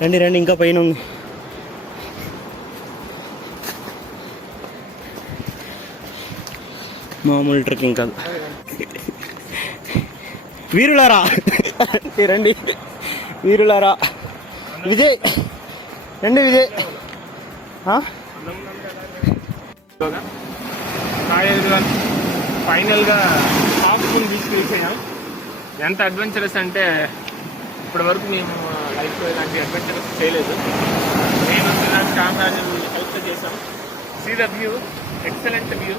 రండి రండి, ఇంకా పైన ఉంది. మామూలు ట్రెక్కింగ్ కాదు. వీరులారా రండి, వీరులారా. విజయ్ రండి, విజయ్. ఫైనల్గా హాఫ్ మూన్ బీచ్కి వెళ్ళిపోయాం. ఎంత అడ్వెంచరస్ అంటే ఇప్పటి వరకు మేము లైఫ్లో ఇలాంటి అడ్వెంచరస్ చేయలేదు. నేను కామరాజు హెల్ప్ చేశాం. See the view, excellent view.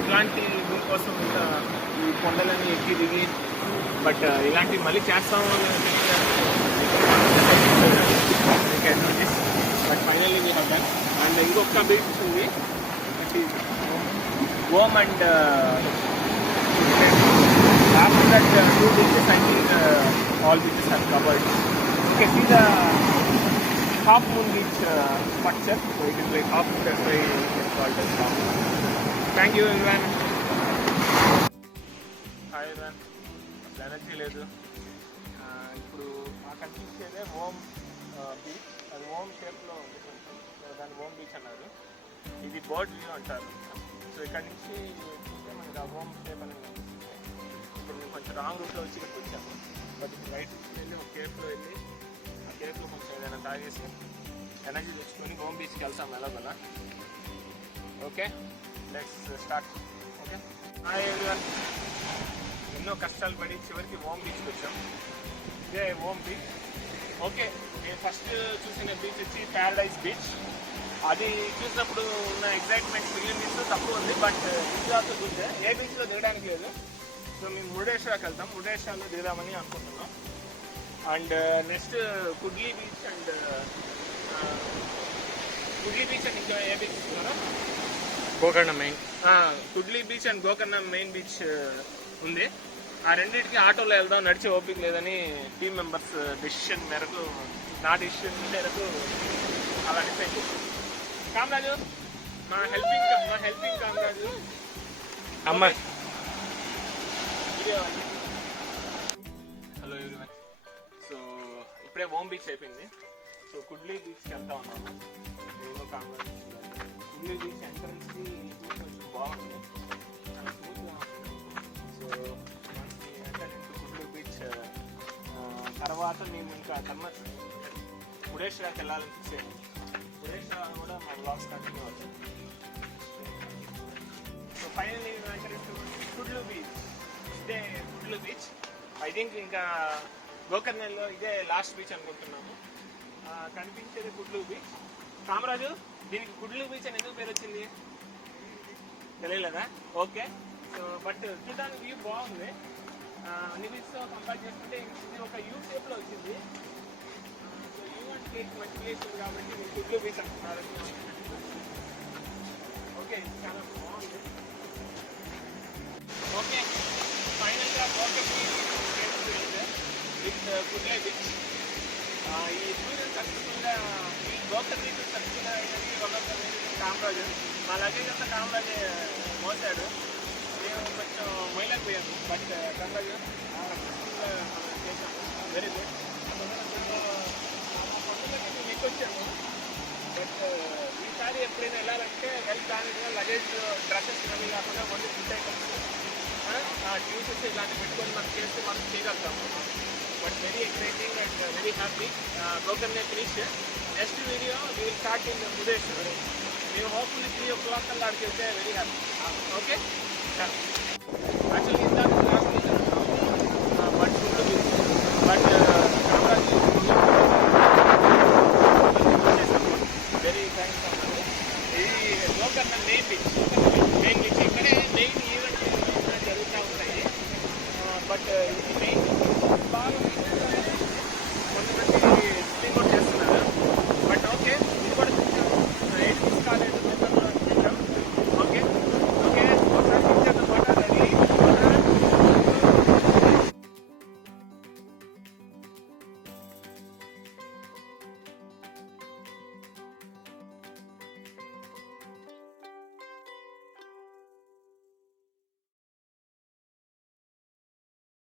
ఇట్లాంటి వ్యూ కోసం ఇంకా ఈ కొండలని ఎక్కి దిగి, బట్ ఇలాంటివి మళ్ళీ చేస్తాము adventures. But finally we have done. And ఇంకొక బీచ్ ఉంది, Om and after that 2 beaches, I think all beaches are covered. You can see the half moon beach structure, so it is like half moon, that's why it is called as half moon. Thank you everyone. Hi everyone. Energy లేదు. ఇప్పుడు మాకు కనిపించేదే ohm beach. అది ohm షేప్లో ఉంది కొంచెం, దాన్ని ohm beach అన్నారు. ఇది బర్డ్ వ్యూ అంటారు. సో ఇక్కడ నుంచి చూస్తే మనకి ఆ హోమ్ షేప్ అనేది కనిపిస్తుంది. ఇప్పుడు మేము కొంచెం రాంగ్ రూట్లో వచ్చి ఇక్కడికి వచ్చాము. బట్ ఇప్పుడు రైట్ వెళ్ళి ఒక కేఫ్లో వెళ్ళి ఆ కేఫ్లో కొంచెం ఏదైనా తాగేసి ఎనర్జీ తెచ్చుకొని హోమ్ బీచ్కి వెళ్తాం ఎలాగోలా. Okay, let's start. Okay, hi everyone. ఎన్నో కష్టాలు పడి చివరికి హోమ్ బీచ్కి వచ్చాం. ఇదే హోమ్ బీచ్. ఓకే, నేను ఫస్ట్ చూసిన బీచ్ వచ్చి ప్యారడైజ్ బీచ్. అది చూసినప్పుడు ఉన్న ఎగ్జైట్మెంట్ మిగిలిన బీచ్లో తక్కువ ఉంది, బట్ ఇది ఆల్సో గుడ్. ఏ బీచ్లో దిగడానికి లేదు. సో మేము మురుడేశ్వరాకి వెళ్తాం. మురుడేశ్వరాలో దిగుదామని అనుకుంటున్నాం. And next Kudli beach and ఇంకా ఏ బీచ్ ఇస్తున్నారో Gokarna main. Kudli beach and Gokarna main beach ఉంది. ఆ రెండింటికి ఆటోలో వెళ్దాం, నడిచే ఓపిక లేదని టీమ్ మెంబర్స్ డెసిషన్ మేరకు, నా డెసిషన్ మేరకు అలా డిసైడ్ చేశాం. కామరాజు, మా హెల్పింగ్ కామరాజు అమ్మ. Hello everyone. సో ఇప్పుడే హోమ్ బీచ్ అయిపోయింది. సో కుడ్లీ బీచ్కి వెళ్తా ఉన్నాము. నేను కామరాజు. కుడ్లీ బీచ్ ఎంట్రన్స్కి కొంచెం బాగుంది, స్మూత్గా ఉంటుంది. సో మనకి ఎంటర్ ఇంటూ కుడ్లీ బీచ్ తర్వాత మేము ఇంకా మురుడేశ్వరాకి వెళ్ళాలని ఫిక్స్ అయ్యాము. మురుడేశ్వర కూడా మా బ్లాగ్స్ కంటిన్యూ అవుతుంది. So finally Kudlu beach. ఇదే కుడ్లూ బీచ్. ఐ థింక్ ఇంకా గోకర్ణలో ఇదే లాస్ట్ బీచ్ అనుకుంటున్నాము. కనిపించేది కుడ్లూ బీచ్. కామరాజు, దీనికి కుడ్లూ బీచ్ అని ఎందుకు పేరు వచ్చింది తెలియలేదా? ఓకే, సో బట్ చూడడానికి వ్యూ బాగుంది. అన్ని బీచ్తో కంపేర్ చేసుకుంటే ఇది ఒక యూ షేప్లో వచ్చింది. మంచి ప్లేస్ ఉంది కాబట్టి మీరు కుడ్లూ బీచ్ అంటున్నారు. ఓకే, చాలా బాగుంది. ఓకే, ఫైనల్గా విత్ కుడ్లీ బీచ్. ఈ టూర్ సక్సెస్ఫుల్గా, ఈ గోకర్ బీచ్ సక్సెస్ఫుల్గా అయ్యింది. కామరాజు, మా లగేజ్ అంతా కామరాజు మోసాడు. మేము కొంచెం మొయ్యలేకపోయాము, బట్ కామరాజు సక్సెస్ఫుల్గా చేశాము. Very good. వచ్చాము, బట్ ఈసారి ఎప్పుడైనా వెళ్ళాలంటే వెల్ ప్లాన్గా లగేజ్, డ్రెస్సెస్ అవి కాకుండా ఓన్లీ ఫుడ్ ఐటమ్స్, జ్యూసెస్ ఇలాంటివి పెట్టుకొని మనం చేస్తే మనం చేయగలుగుతాము. But very exciting and very happy. Gokarna finish. Next video we will start in Murudeshwar. మేము హోప్ఫుల్లీ 3 o'clock కల్లా అక్కడికి వెళ్తే వెరీ హ్యాపీ. Okay, actually